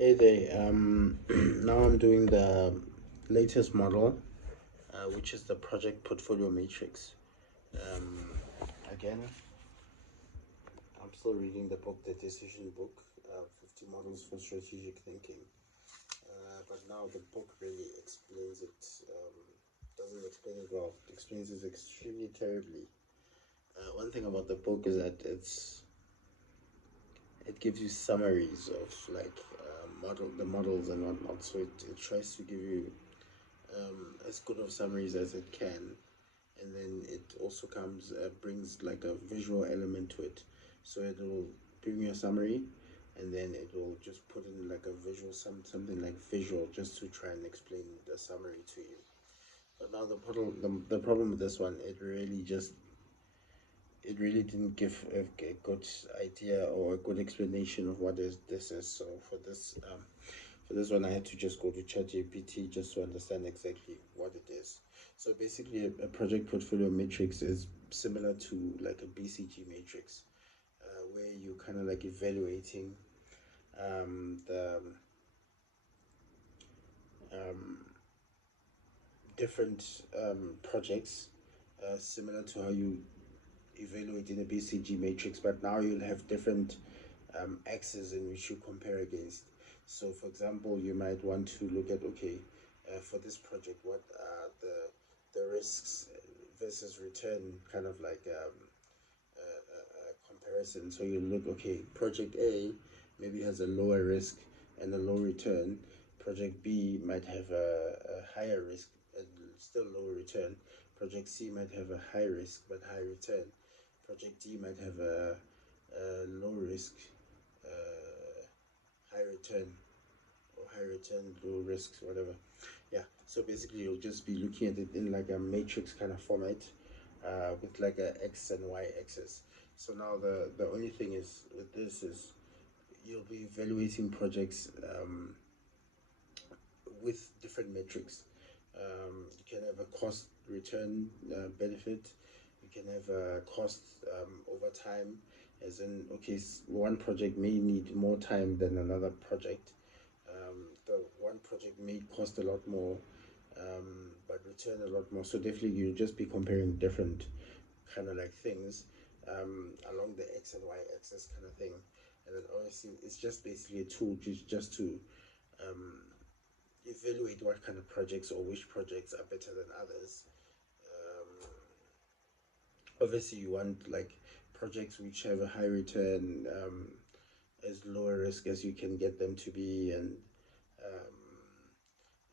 Hey there. Now I'm doing the latest model, which is the Project Portfolio Matrix. Um, Again, I'm still reading the book, the decision book, 50 Models for Strategic Thinking. But now the book really explains it, doesn't explain it well, it explains it extremely terribly. One thing about the book is that it gives you summaries of like the models and whatnot. So it tries to give you as good of summaries as it can, and then it also brings like a visual element to it. So it will bring you a summary, and then it will just put in like a visual something like visual just to try and explain the summary to you. But now the problem with this one, it really didn't give a good idea or a good explanation of what is this is. So for this one, I had to just go to ChatGPT just to understand exactly what it is. So basically, a project portfolio matrix is similar to like a BCG matrix, where you kind of like evaluating the um, different projects, similar to how you evaluate in a BCG matrix, but now you'll have different axes in which you compare against. So, for example, you might want to look at, okay, for this project, what are the risks versus return, kind of like comparison. So you look, okay, project A maybe has a lower risk and a low return. Project B might have a higher risk and still low return. Project C might have a high risk but high return. Project D might have a low risk, uh, high return, or high return, low risks, whatever. Yeah. So basically, you'll just be looking at it in like a matrix kind of format, with like a x and y axis. So now the only thing is with this is you'll be evaluating projects with different metrics. You can have a cost return benefit. You can have a cost over time, as in, okay, one project may need more time than another project. The one project may cost a lot more, but return a lot more. So definitely, you'll just be comparing different kind of like things along the x and y axis kind of thing. And then obviously, it's just basically a tool just to um, evaluate what kind of projects or which projects are better than others. Um, Obviously, you want like projects which have a high return, as lower risk as you can get them to be, and um,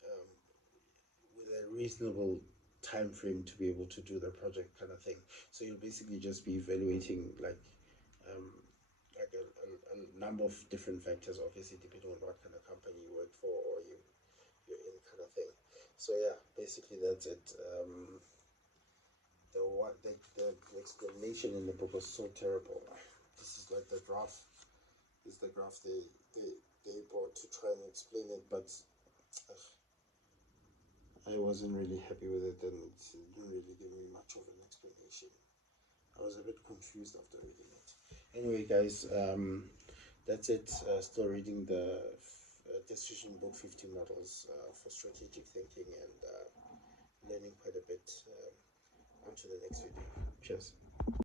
um, with a reasonable time frame to be able to do the project kind of thing. So you'll basically just be evaluating um, like a number of different factors, obviously depending on what kind of company you work for or you're in kind of thing. So yeah, basically that's it. The explanation in the book was so terrible. This is like the graph. This is the graph they brought to try and explain it, but I wasn't really happy with it, and it didn't really give me much of an explanation. I was a bit confused after reading it. Anyway, guys, that's it. Still reading the decision book, 50 models for strategic thinking, and learning quite a bit. On to the next video. Cheers.